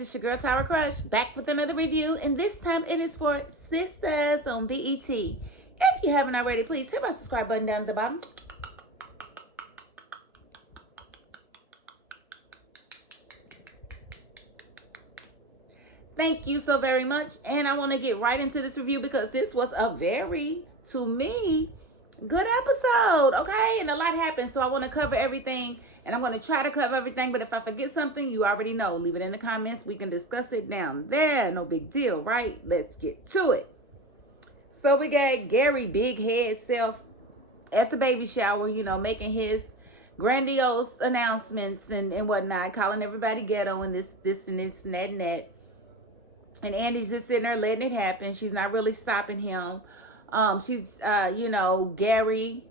it's your girl Tyra Crush, back with another review, and this time it is for Sistas on BET. If you haven't already, please hit my subscribe button down at the bottom. Thank you so very much, and I want to get right into this review because this was a very, to me, good episode, okay? And a lot happened, so I want to cover everything, and I'm going to try to cover everything, but if I forget something, you already know. Leave it in the comments. We can discuss it down there. No big deal, right? Let's get to it. So we got Gary Big Head Self at the baby shower, you know, making his grandiose announcements and whatnot, calling everybody ghetto and this and this and that and that. And Andi's just sitting there letting it happen. She's not really stopping him. You know, Gary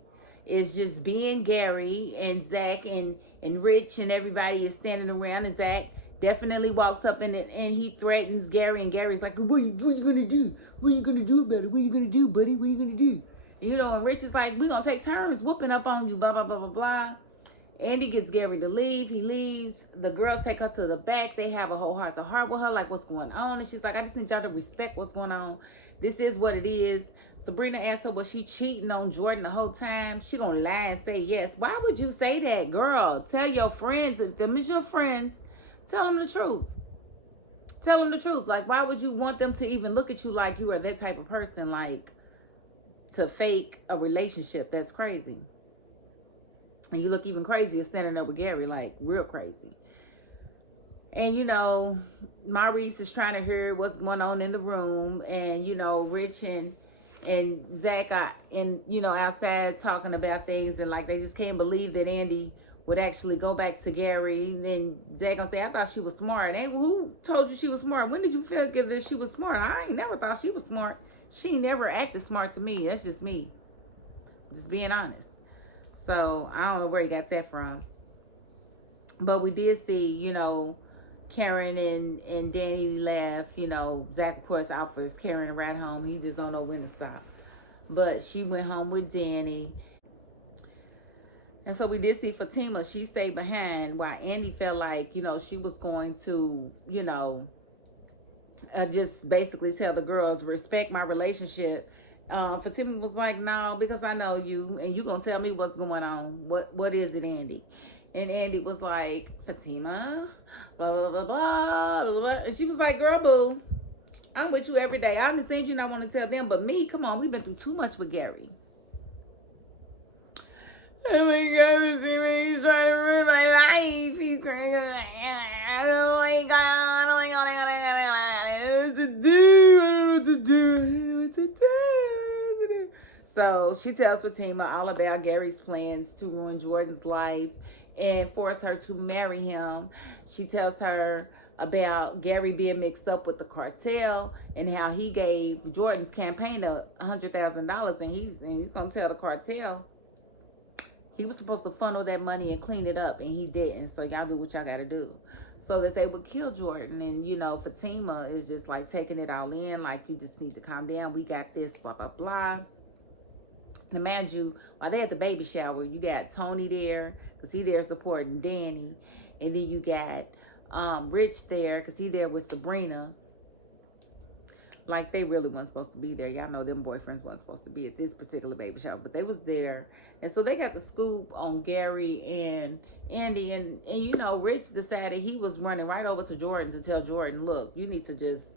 is just being Gary, and Zach and Rich and everybody is standing around, and Zach definitely walks up and he threatens Gary, and Gary's like, what you gonna do? What you gonna do about it? What you gonna do, buddy? What you gonna do? You know, and Rich is like, we gonna take turns whooping up on you, blah, blah, blah, blah, blah. Andi gets Gary to leave. He leaves. The girls take her to the back. They have a whole heart-to-heart with her, like, what's going on? And she's like, I just need y'all to respect what's going on. This is what it is. Sabrina asked her, was she cheating on Jordan the whole time? She gonna lie and say yes. Why would you say that, girl? Tell your friends, if them is your friends, tell them the truth. Tell them the truth. Like, why would you want them to even look at you like you are that type of person, like, to fake a relationship? That's crazy. And you look even crazier standing there with Gary, like, real crazy. And, you know, Maurice is trying to hear what's going on in the room. And, you know, Rich and Zach are outside talking about things. And, like, they just can't believe that Andi would actually go back to Gary. And then Zach gonna say, I thought she was smart. Hey, who told you she was smart? When did you feel that she was smart? I ain't never thought she was smart. She never acted smart to me. That's just me. Just being honest. So, I don't know where he got that from. But we did see, you know, Karen and Danny laugh. You know, Zach, of course, offers Karen a ride home. He just don't know when to stop. But she went home with Danny. And so we did see Fatima. She stayed behind while Andi felt like, you know, she was going to, you know, just basically tell the girls, respect my relationship. Fatima was like, no, because I know you, and you gonna tell me what's going on. What is it, Andi? And Andi was like, Fatima, blah, blah, blah, blah, blah, blah. And she was like, girl, boo, I'm with you every day. I understand you not want to tell them, but me, come on, we've been through too much with Gary. Oh my God, he's trying to ruin my life. He's trying to, oh my God, oh my God, oh my God, I don't know what to do. I don't know what to do. I don't know what to do. So she tells Fatima all about Gary's plans to ruin Jordan's life and force her to marry him. She tells her about Gary being mixed up with the cartel and how he gave Jordan's campaign $100,000, and he's gonna tell the cartel he was supposed to funnel that money and clean it up, and he didn't. So y'all do what y'all gotta do, so that they would kill Jordan. And you know, Fatima is just like taking it all in, like, you just need to calm down. We got this, blah blah blah. Now, mind you, while they at the baby shower, you got Tony there, because he there supporting Danny. And then you got Rich there, because he there with Sabrina. Like, they really weren't supposed to be there. Y'all know them boyfriends weren't supposed to be at this particular baby shower, but they was there. And so they got the scoop on Gary and Andi. And you know, Rich decided he was running right over to Jordan to tell Jordan, look, you need to just,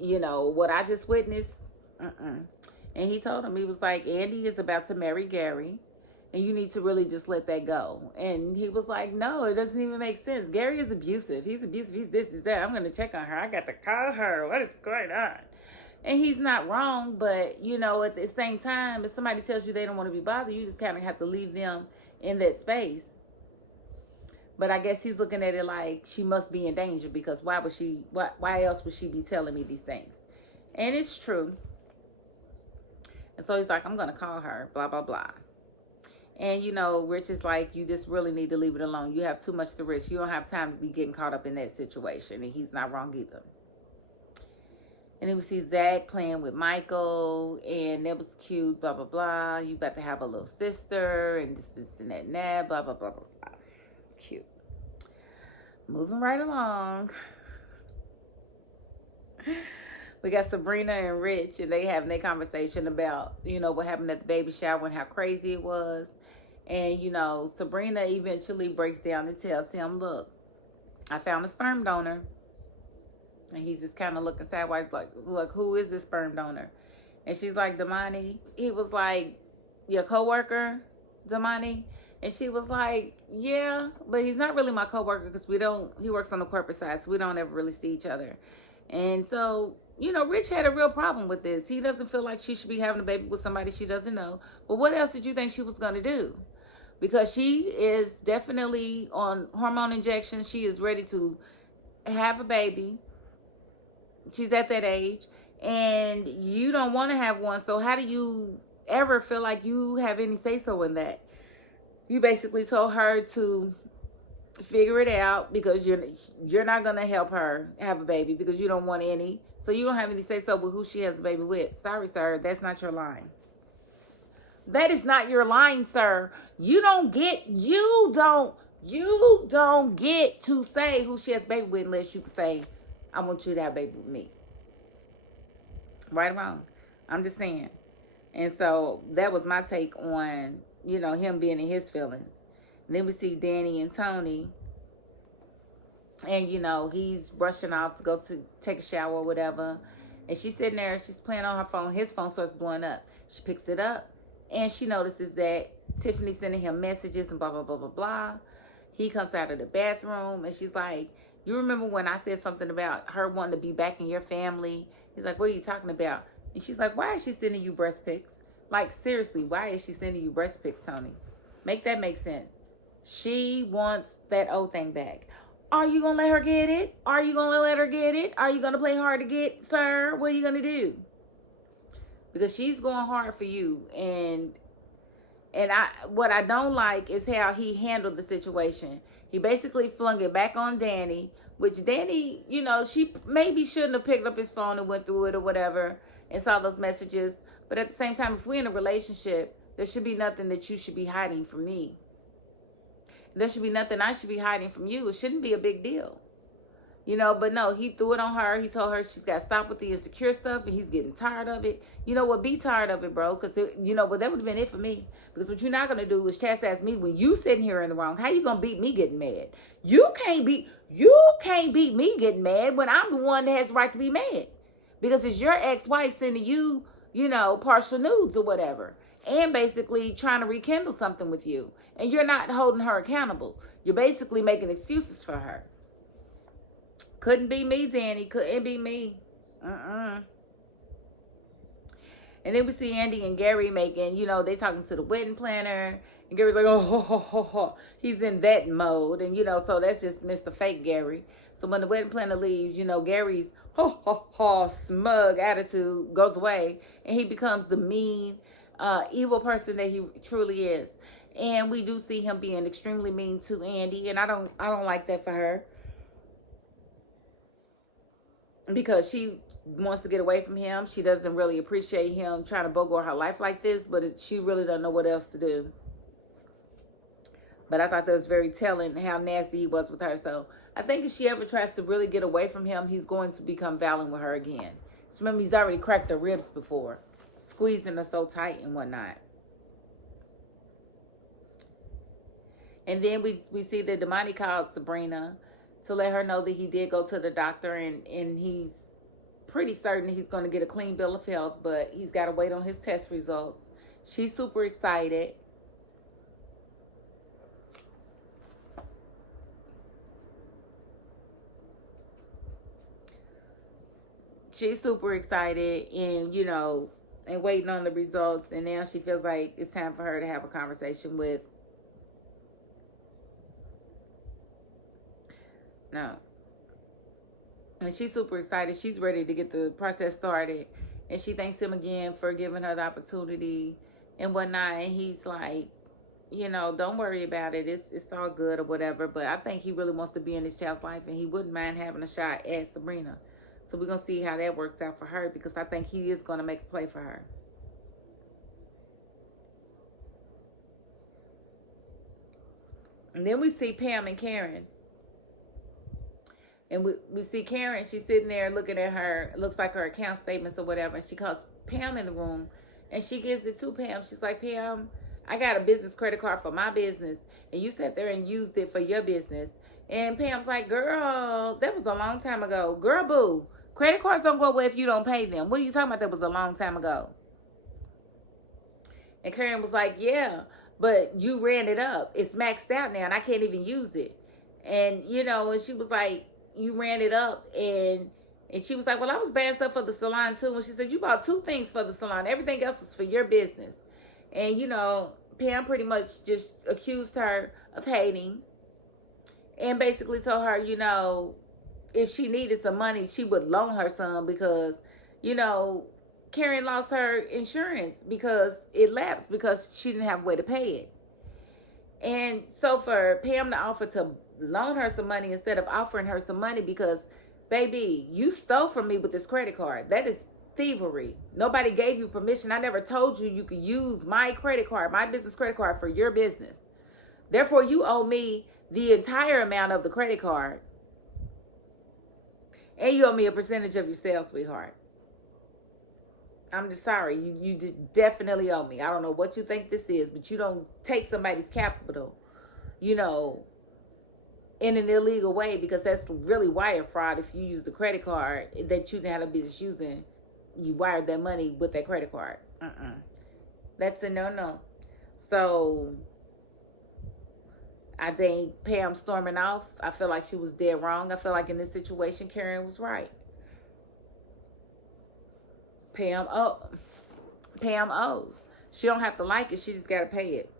you know, what I just witnessed, And he told him, he was like, Andi is about to marry Gary, and you need to really just let that go. And he was like, no, it doesn't even make sense. Gary is abusive. He's abusive. He's this, he's that. I'm going to check on her. I got to call her. What is going on? And he's not wrong, but, you know, at the same time, if somebody tells you they don't want to be bothered, you just kind of have to leave them in that space. But I guess he's looking at it like she must be in danger, because why else would she be telling me these things? And it's true. And so he's like, I'm going to call her, blah, blah, blah. And, you know, Rich is like, you just really need to leave it alone. You have too much to risk. You don't have time to be getting caught up in that situation. And he's not wrong either. And then we see Zach playing with Michael. And that was cute, blah, blah, blah. You got to have a little sister. And this and that and that, blah, blah, blah, blah, blah. Cute. Moving right along. We got Sabrina and Rich, and they having their conversation about, what happened at the baby shower and how crazy it was. And, Sabrina eventually breaks down and tells him, look, I found a sperm donor. And he's just kind of looking sideways like, look, who is this sperm donor? And she's like, Damani. He was like, your coworker, Damani? And she was like, yeah, but he's not really my coworker because he works on the corporate side, so we don't ever really see each other. And so, Rich had a real problem with this. He doesn't feel like she should be having a baby with somebody she doesn't know. But what else did you think she was going to do? Because she is definitely on hormone injections. She is ready to have a baby. She's at that age. And you don't want to have one. So how do you ever feel like you have any say-so in that? You basically told her to figure it out because you're not going to help her have a baby because you don't want any. So you don't have any say-so with who she has a baby with. Sorry, sir. That's not your line. That is not your line, sir. You don't get to say who she has a baby with unless you can say, I want you to have a baby with me. Right or wrong? I'm just saying. And so that was my take on, him being in his feelings. And then we see Danni and Tony. And, he's rushing off to go to take a shower or whatever. And she's sitting there, she's playing on her phone. His phone starts blowing up. She picks it up. And she notices that Tiffany's sending him messages and blah, blah, blah, blah, blah. He comes out of the bathroom and she's like, you remember when I said something about her wanting to be back in your family? He's like, what are you talking about? And she's like, why is she sending you breast pics? Like, seriously, why is she sending you breast pics, Tony? Make that make sense. She wants that old thing back. Are you going to let her get it? Are you going to let her get it? Are you going to play hard to get, sir? What are you going to do? Because she's going hard for you. And what I don't like is how he handled the situation. He basically flung it back on Danni, which Danni, she maybe shouldn't have picked up his phone and went through it or whatever and saw those messages. But at the same time, if we're in a relationship, there should be nothing that you should be hiding from me. There should be nothing I should be hiding from you. It shouldn't be a big deal. But no, he threw it on her. He told her she's got to stop with the insecure stuff and he's getting tired of it. You know what? Be tired of it, bro. Because, that would have been it for me. Because what you're not going to do is chastise me when you sitting here in the wrong. How you going to beat me getting mad? You can't beat me getting mad when I'm the one that has the right to be mad. Because it's your ex-wife sending you, partial nudes or whatever. And basically trying to rekindle something with you. And you're not holding her accountable. You're basically making excuses for her. Couldn't be me, Danni. Couldn't be me. And then we see Andi and Gary making, they talking to the wedding planner. And Gary's like, oh, ho, ho, ho, ho. He's in that mode. And, so that's just Mr. Fake Gary. So when the wedding planner leaves, Gary's ho, ho, ho, smug attitude goes away. And he becomes the mean, evil person that he truly is. And we do see him being extremely mean to Andi. And I don't like that for her. Because she wants to get away from him. She doesn't really appreciate him trying to bogart her life like this, but she really doesn't know what else to do. But I thought that was very telling how nasty he was with her. So I think if she ever tries to really get away from him, he's going to become violent with her again. So remember, he's already cracked her ribs before, squeezing her so tight and whatnot. And then we see that Damani called Sabrina to let her know that he did go to the doctor and he's pretty certain he's going to get a clean bill of health, but he's got to wait on his test results. She's super excited. She's super excited and, and waiting on the results. And now she feels like it's time for her to have a conversation with No. And she's super excited. She's ready to get the process started. And she thanks him again for giving her the opportunity and whatnot. And he's like, don't worry about it. It's all good or whatever. But I think he really wants to be in his child's life. And he wouldn't mind having a shot at Sabrina. So we're going to see how that works out for her. Because I think he is going to make a play for her. And then we see Pam and Karen. And we see Karen, she's sitting there looking at her, it looks like her account statements or whatever, and she calls Pam in the room, and she gives it to Pam. She's like, Pam, I got a business credit card for my business, and you sat there and used it for your business. And Pam's like, girl, that was a long time ago. Girl, boo, credit cards don't go away if you don't pay them. What are you talking about? That was a long time ago. And Karen was like, yeah, but you ran it up. It's maxed out now, and I can't even use it. And, you know, and she was like, you ran it up. And she was like, well, I was buying stuff for the salon, too. And she said, you bought 2 things for the salon. Everything else was for your business. And, you know, Pam pretty much just accused her of hating. And basically told her, you know, if she needed some money, she would loan her some because, you know, Karen lost her insurance because it lapsed because she didn't have a way to pay it. And so for Pam to offer to loan her some money instead of offering her some money because, baby, you stole from me with this credit card. That is thievery. Nobody gave you permission. I never told you you could use my credit card, my business credit card for your business. Therefore, you owe me the entire amount of the credit card. And you owe me a percentage of your sales, sweetheart. I'm just sorry. You just definitely owe me. I don't know what you think this is, but you don't take somebody's capital, you know, in an illegal way, because that's really wire fraud. If you use the credit card that you didn't have a business using, you wired that money with that credit card. That's a no-no. So I think Pam storming off, I feel like she was dead wrong. I feel like in this situation, Karen was right. Pam owes. She don't have to like it. She just got to pay it.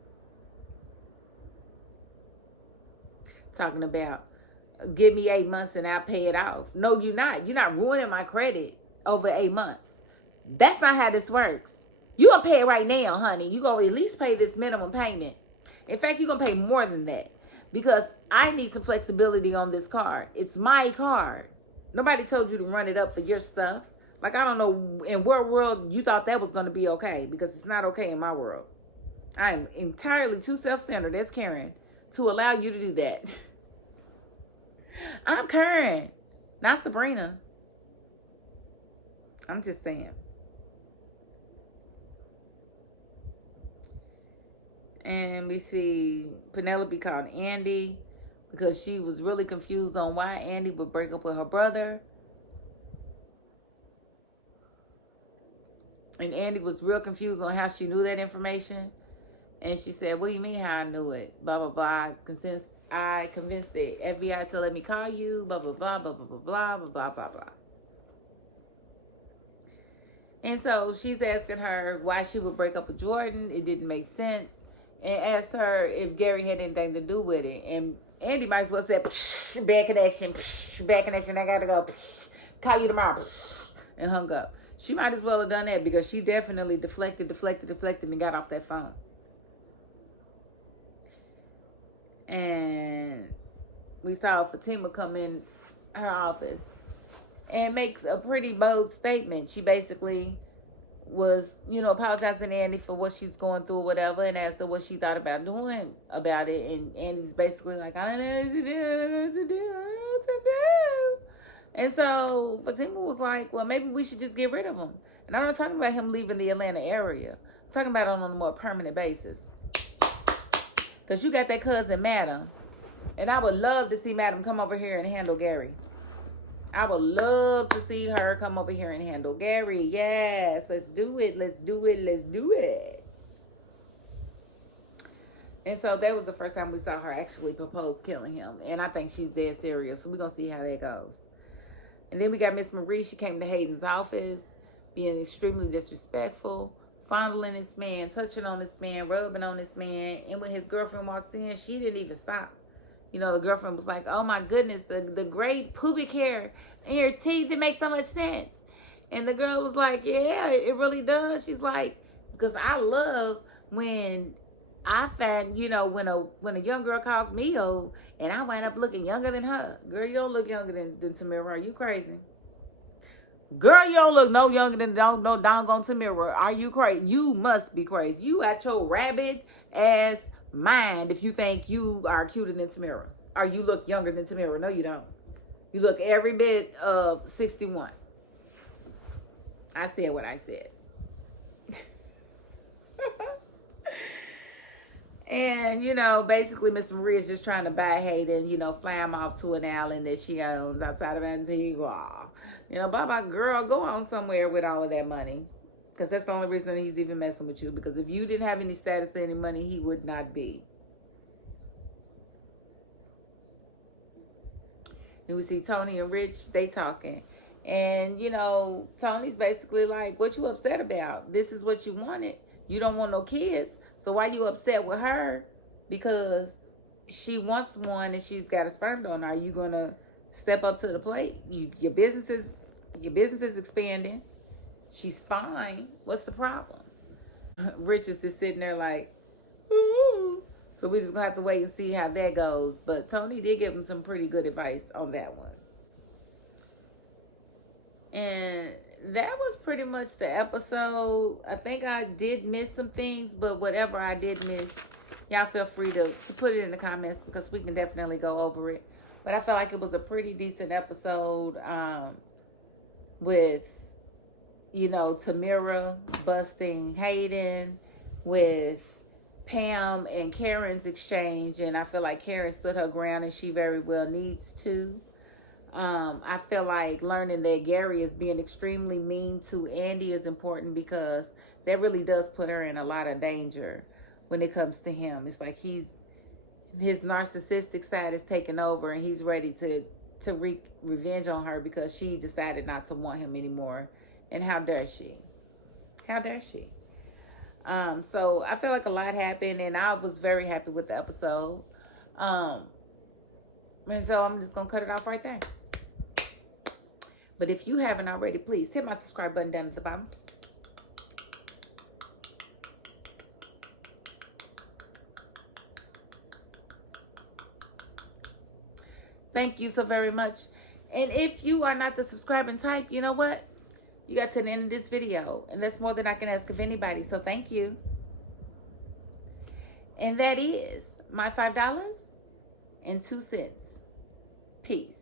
Talking about, give me 8 months and I'll pay it off. No, you're not. You're not ruining my credit over 8 months. That's not how this works. You're going to pay it right now, honey. You're going to at least pay this minimum payment. In fact, you're going to pay more than that because I need some flexibility on this card. It's my card. Nobody told you to run it up for your stuff. Like, I don't know in what world you thought that was going to be okay, because it's not okay in my world. I am entirely too self-centered, that's Karen, to allow you to do that. I'm Karen, not Sabrina. I'm just saying. And we see Penelope called Andi because she was really confused on why Andi would break up with her brother. And Andi was real confused on how she knew that information. And she said, what do you mean how I knew it? Blah, blah, blah. I convinced the FBI to let me call you. Blah, blah, blah, blah, blah, blah, blah, blah, blah, blah, blah. And so she's asking her why she would break up with Jordan. It didn't make sense. And asked her if Gary had anything to do with it. And Andi might as well say, bad connection, I gotta go. Call you tomorrow. And hung up. She might as well have done that because she definitely deflected and got off that phone. And we saw Fatima come in her office and makes a pretty bold statement. She basically was, you know, apologizing to Andi for what she's going through or whatever, and asked her what she thought about doing about it. And Andy's basically like, I don't know what to do, I don't know what to do, I don't know what to do. And so Fatima was like, well, maybe we should just get rid of him. And I'm not talking about him leaving the Atlanta area. I'm talking about it on a more permanent basis. Because you got that cousin, Madam. And I would love to see Madam come over here and handle Gary. I would love to see her come over here and handle Gary. Yes, let's do it. Let's do it. Let's do it. And so that was the first time we saw her actually propose killing him. And I think she's dead serious. So we're going to see how that goes. And then we got Miss Marie. She came to Hayden's office, being extremely disrespectful, fondling this man, touching on this man, rubbing on this man. And when his girlfriend walks in, she didn't even stop. You know, the girlfriend was like, oh my goodness, the great pubic hair in your teeth, it makes so much sense. And the girl was like, yeah, it really does. She's like, because I love when I find, you know, when a young girl calls me old and I wind up looking younger than her. Girl, you don't look younger than Tamira. Are you crazy? Girl, you don't look no younger than no doggone Tamira. Are you crazy? You must be crazy. You at your rabid ass mind if you think you are cuter than Tamira. Or you look younger than Tamira. No, you don't. You look every bit of 61. I said what I said. And, you know, basically Miss Maria is just trying to buy Hayden, you know, fly him off to an island that she owns outside of Antigua. You know, Baba, girl, go on somewhere with all of that money. Because that's the only reason he's even messing with you. Because if you didn't have any status or any money, he would not be. And we see Tony and Rich, they talking. And, you know, Tony's basically like, what you upset about? This is what you wanted. You don't want no kids. So why you upset with her? Because she wants one and she's got a sperm donor. Are you going to step up to the plate? Your business is expanding. She's fine. What's the problem? Rich is just sitting there like, ooh. So we're just going to have to wait and see how that goes. But Tony did give him some pretty good advice on that one. And that was pretty much the episode. I think I did miss some things, but whatever I did miss, y'all feel free to put it in the comments because we can definitely go over it. But I felt like it was a pretty decent episode with, you know, Tamira busting Hayden, with Pam and Karen's exchange, and I feel like Karen stood her ground and she very well needs to. I feel like learning that Gary is being extremely mean to Andi is important because that really does put her in a lot of danger when it comes to him. It's like his narcissistic side is taking over and he's ready to wreak revenge on her because she decided not to want him anymore. And how dare she? How dare she? So I feel like a lot happened and I was very happy with the episode. And so I'm just going to cut it off right there. But if you haven't already, please hit my subscribe button down at the bottom. Thank you so very much. And if you are not the subscribing type, you know what? You got to the end of this video. And that's more than I can ask of anybody. So thank you. And that is my $5.02. Peace.